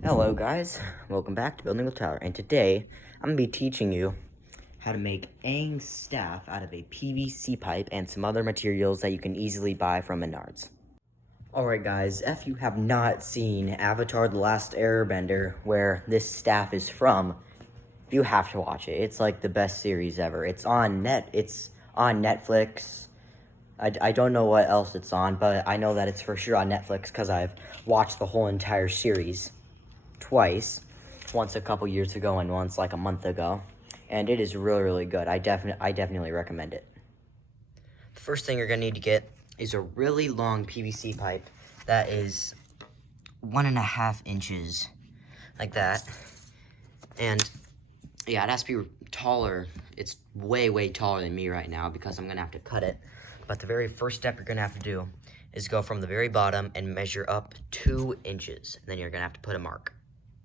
Hello guys, welcome back to Building with Tyler, and today I'm going to be teaching you how to make Aangs staff out of a PVC pipe and some other materials that you can easily buy from Menards. Alright guys, if you have not seen Avatar: The Last Airbender, where this staff is from, you have to watch it. It's like the best series ever. It's on Netflix. I don't know what else it's on, but I know that it's for sure on Netflix because I've watched the whole entire series twice, once a couple years ago and once like a month ago, and it is really good. I definitely recommend it. The first thing you're gonna need to get is a really long PVC pipe that is 1.5 inches, like that, and yeah, it has to be taller. It's way taller than me right now because I'm gonna have to cut it. But the very first step you're gonna have to do is go from the very bottom and measure up 2 inches. And then you're gonna have to put a mark.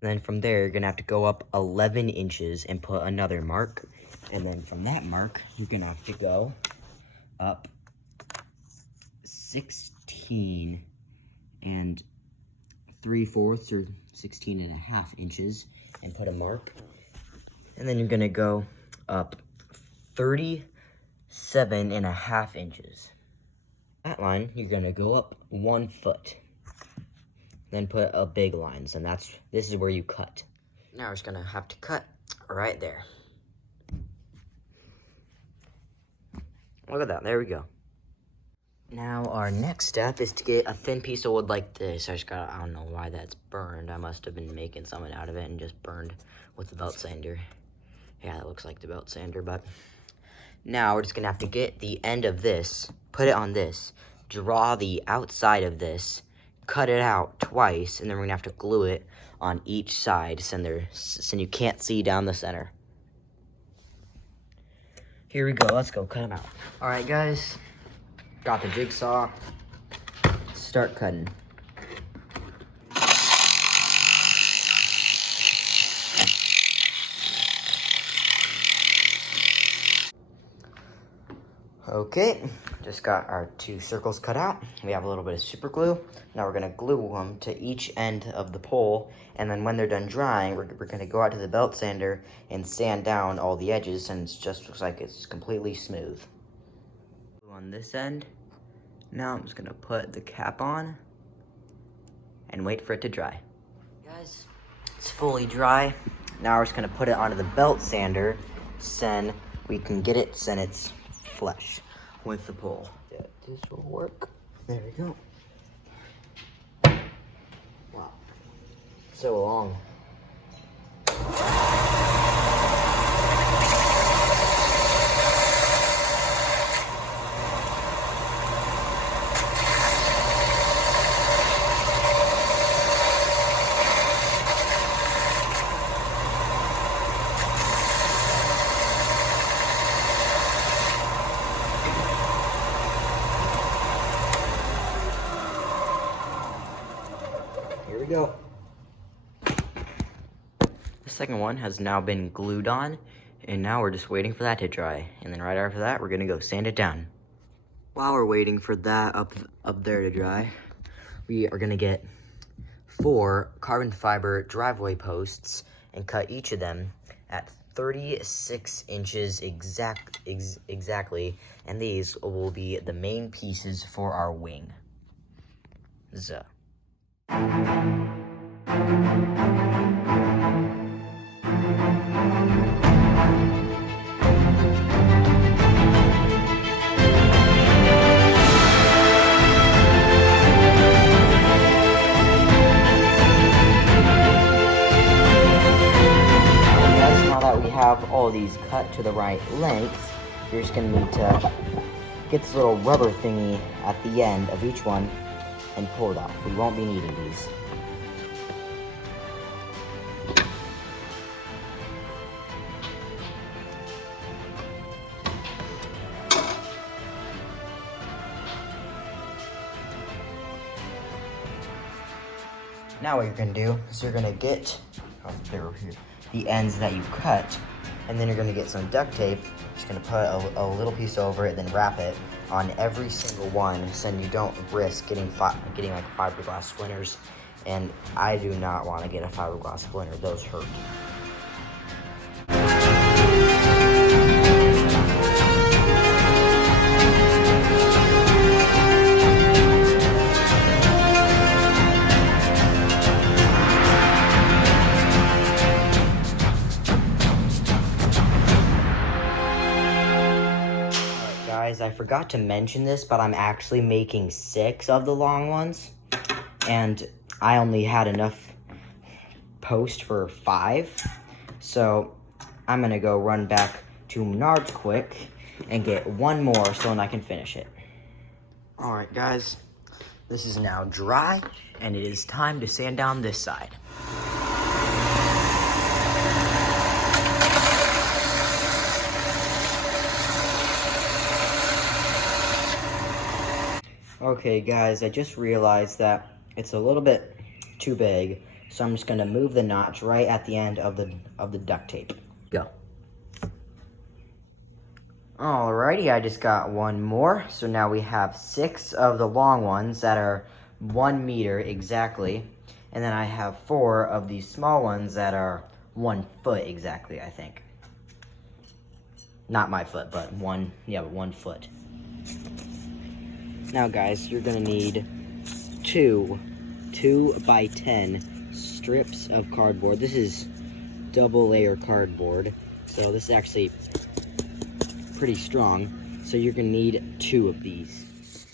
And then from there, you're gonna have to go up 11 inches and put another mark. And then from that mark, you're gonna have to go up 16 and 3/4 or 16.5 inches and put a mark. And then you're gonna go up 37.5 inches. That line, you're gonna go up 1 foot. Then put a big line, and this is where you cut. Now we're just gonna have to cut right there. Look at that, there we go. Now our next step is to get a thin piece of wood like this. I don't know why that's burned. I must have been making something out of it and just burned with the belt sander. Yeah, that looks like the belt sander, but now we're just gonna have to get the end of this, put it on this, draw the outside of this, cut it out twice, and then we're gonna have to glue it on each side so you can't see down the center. Here we go, let's go cut them out. All right, guys, got the jigsaw. Start cutting. Okay, just got our 2 circles cut out. We have a little bit of super glue. Now we're gonna glue them to each end of the pole, and then when they're done drying, we're gonna go out to the belt sander and sand down all the edges, and it just looks like it's completely smooth. Glue on this end. Now I'm just gonna put the cap on and wait for it to dry. Guys, it's fully dry. Now we're just gonna put it onto the belt sander, so we can get it so it's flush with the pole. Yeah, this will work. There we go. Wow, so long. Here we go. The second one has now been glued on, and now we're just waiting for that to dry. And then right after that, we're gonna go sand it down. While we're waiting for that up there to dry, we are gonna get 4 carbon fiber driveway posts and cut each of them at 36 inches exactly, and these will be the main pieces for our wing. So. Now that we have all these cut to the right length, you're just gonna need to get this little rubber thingy at the end of each one and pull it off. We won't be needing these. Now what you're gonna do is you're gonna get the ends that you cut, and then you're gonna get some duct tape. Just gonna put a little piece over it, then wrap it on every single one, so you don't risk getting like fiberglass splinters And I do not want to get a fiberglass splinter. Those hurt. Guys, I forgot to mention this, but I'm actually making 6 of the long ones, and I only had enough post for 5, so I'm gonna go run back to Menards quick and get 1 more so I can finish it. Alright guys, this is now dry, and it is time to sand down this side. Okay guys, I just realized that it's a little bit too big, so I'm just gonna move the notch right at the end of the duct tape. Go. Alrighty, I just got 1 more, so now we have 6 of the long ones that are 1 meter exactly, and then I have 4 of these small ones that are 1 foot exactly, I think. Not my foot, but 1 foot. Now guys, you're gonna need 2 by 10 strips of cardboard. This is double layer cardboard, so this is actually pretty strong. So you're gonna need 2 of these.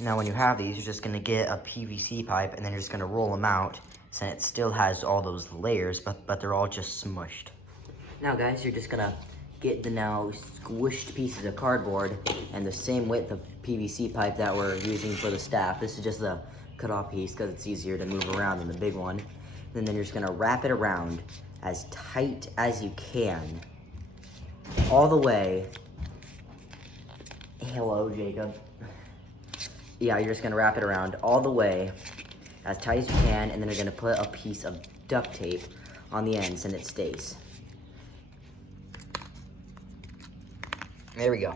Now when you have these, you're just gonna get a PVC pipe and then you're just gonna roll them out, so it still has all those layers, but they're all just smushed. Now guys, you're just gonna get the now squished pieces of cardboard and the same width of PVC pipe that we're using for the staff. This is just the cut off piece because it's easier to move around than the big one. And then you're just gonna wrap it around as tight as you can, all the way. Hello, Jacob. Yeah, you're just gonna wrap it around all the way as tight as you can, and then you're gonna put a piece of duct tape on the ends and it stays. There we go.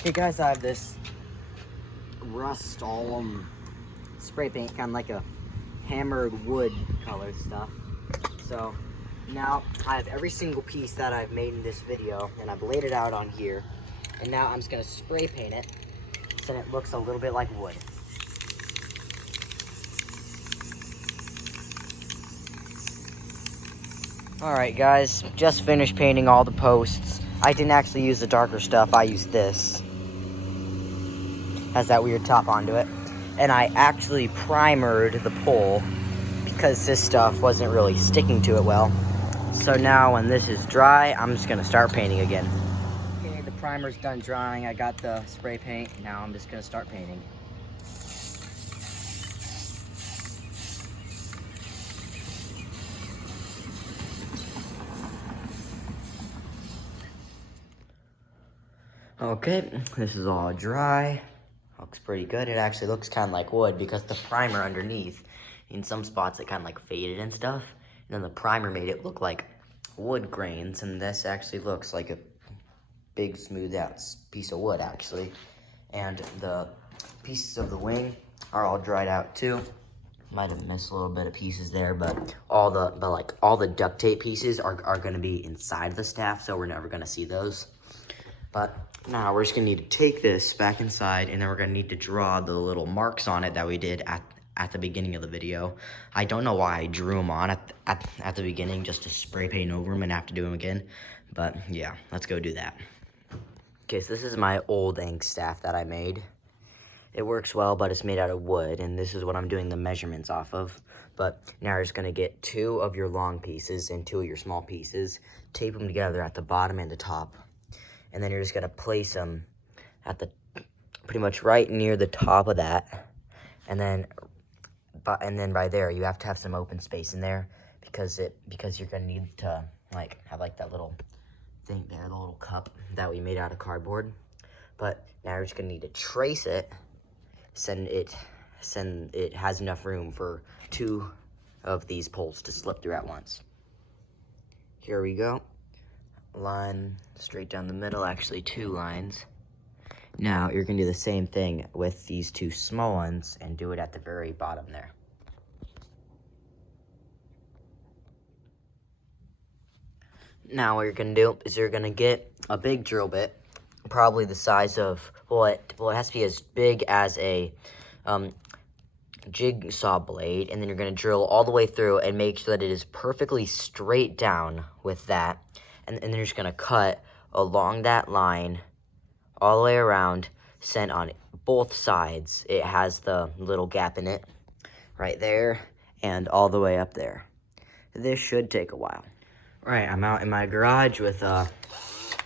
Okay guys, I have this Rust-Oleum spray paint, kind of like a hammered wood color stuff. So now I have every single piece that I've made in this video, and I've laid it out on here. And now I'm just gonna spray paint it so it looks a little bit like wood. Alright guys, just finished painting all the posts. I didn't actually use the darker stuff, I used this. Has that weird top onto it. And I actually primered the pole because this stuff wasn't really sticking to it well. So now when this is dry, I'm just gonna start painting again. Okay, the primer's done drying. I got the spray paint. Now I'm just gonna start painting. Okay, this is all dry. Looks pretty good. It actually looks kind of like wood because the primer underneath, in some spots it kind of like faded and stuff. And then the primer made it look like wood grains, and this actually looks like a big smoothed out piece of wood actually. And the pieces of the wing are all dried out too. Might have missed a little bit of pieces there, but all the duct tape pieces are gonna be inside the staff, so we're never gonna see those. But now we're just gonna need to take this back inside, and then we're gonna need to draw the little marks on it that we did at the beginning of the video. I don't know why I drew them on at the beginning, just to spray paint over them and have to do them again. But yeah, let's go do that. Okay, so this is my old Aangs staff that I made. It works well, but it's made out of wood, and this is what I'm doing the measurements off of. But now you're just gonna get 2 of your long pieces and 2 of your small pieces, tape them together at the bottom and the top. And then you're just gonna place them at the, pretty much right near the top of that. And then right there, you have to have some open space in there because you're gonna need to have that little thing there, the little cup that we made out of cardboard. But now you're just gonna need to trace it, send it has enough room for 2 of these poles to slip through at once. Here we go. Line straight down the middle, actually 2 lines. Now you're gonna do the same thing with these 2 small ones and do it at the very bottom there. Now what you're gonna do is you're gonna get a big drill bit, probably the size of, it has to be as big as a jigsaw blade, and then you're gonna drill all the way through and make sure that it is perfectly straight down with that, and then you're just gonna cut along that line all the way around, sent on both sides. It has the little gap in it right there and all the way up there. This should take a while. Right, I'm out in my garage with a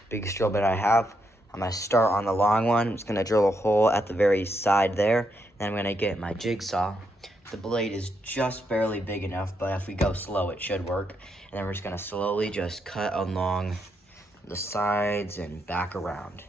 big drill bit I have. I'm gonna start on the long one. I'm just gonna drill a hole at the very side there. Then I'm gonna get my jigsaw. The blade is just barely big enough, but if we go slow, it should work. And then we're just gonna slowly just cut along the sides and back around.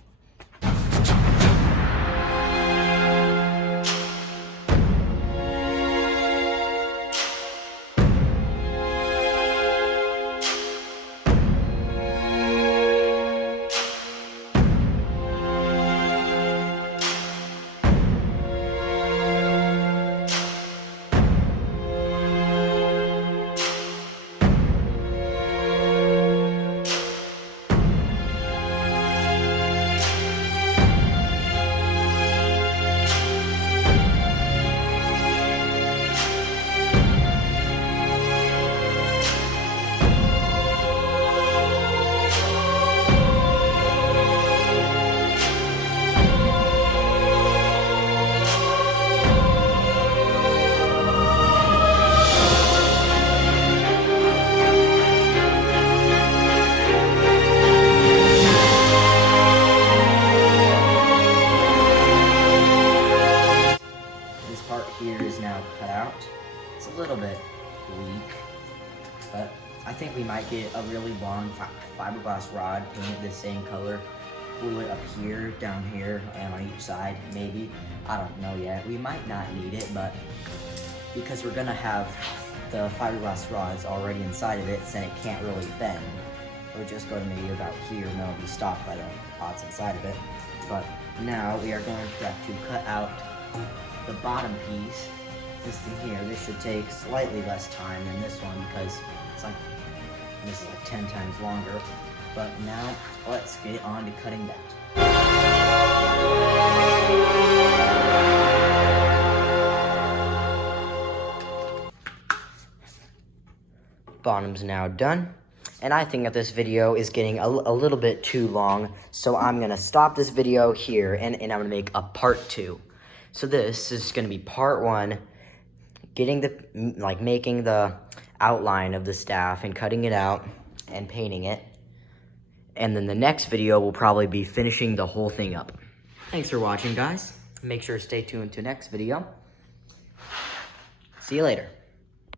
Here is now cut out. It's a little bit weak, but I think we might get a really long fiberglass rod, paint it the same color, glue it up here, down here, and on each side, maybe. I don't know yet. We might not need it, but because we're gonna have the fiberglass rods already inside of it, then it can't really bend. It'll just go to maybe about here, and then it'll be stopped by the rods inside of it. But now we are going to have to cut out the bottom piece, this thing here. This should take slightly less time than this one because this is like 10 times longer. But now let's get on to cutting that. Bottom's now done. And I think that this video is getting a little bit too long, so I'm gonna stop this video here and I'm gonna make a part 2. So this is gonna be part 1, getting making the outline of the staff and cutting it out and painting it. And then the next video will probably be finishing the whole thing up. Thanks for watching, guys. Make sure to stay tuned to next video. See you later.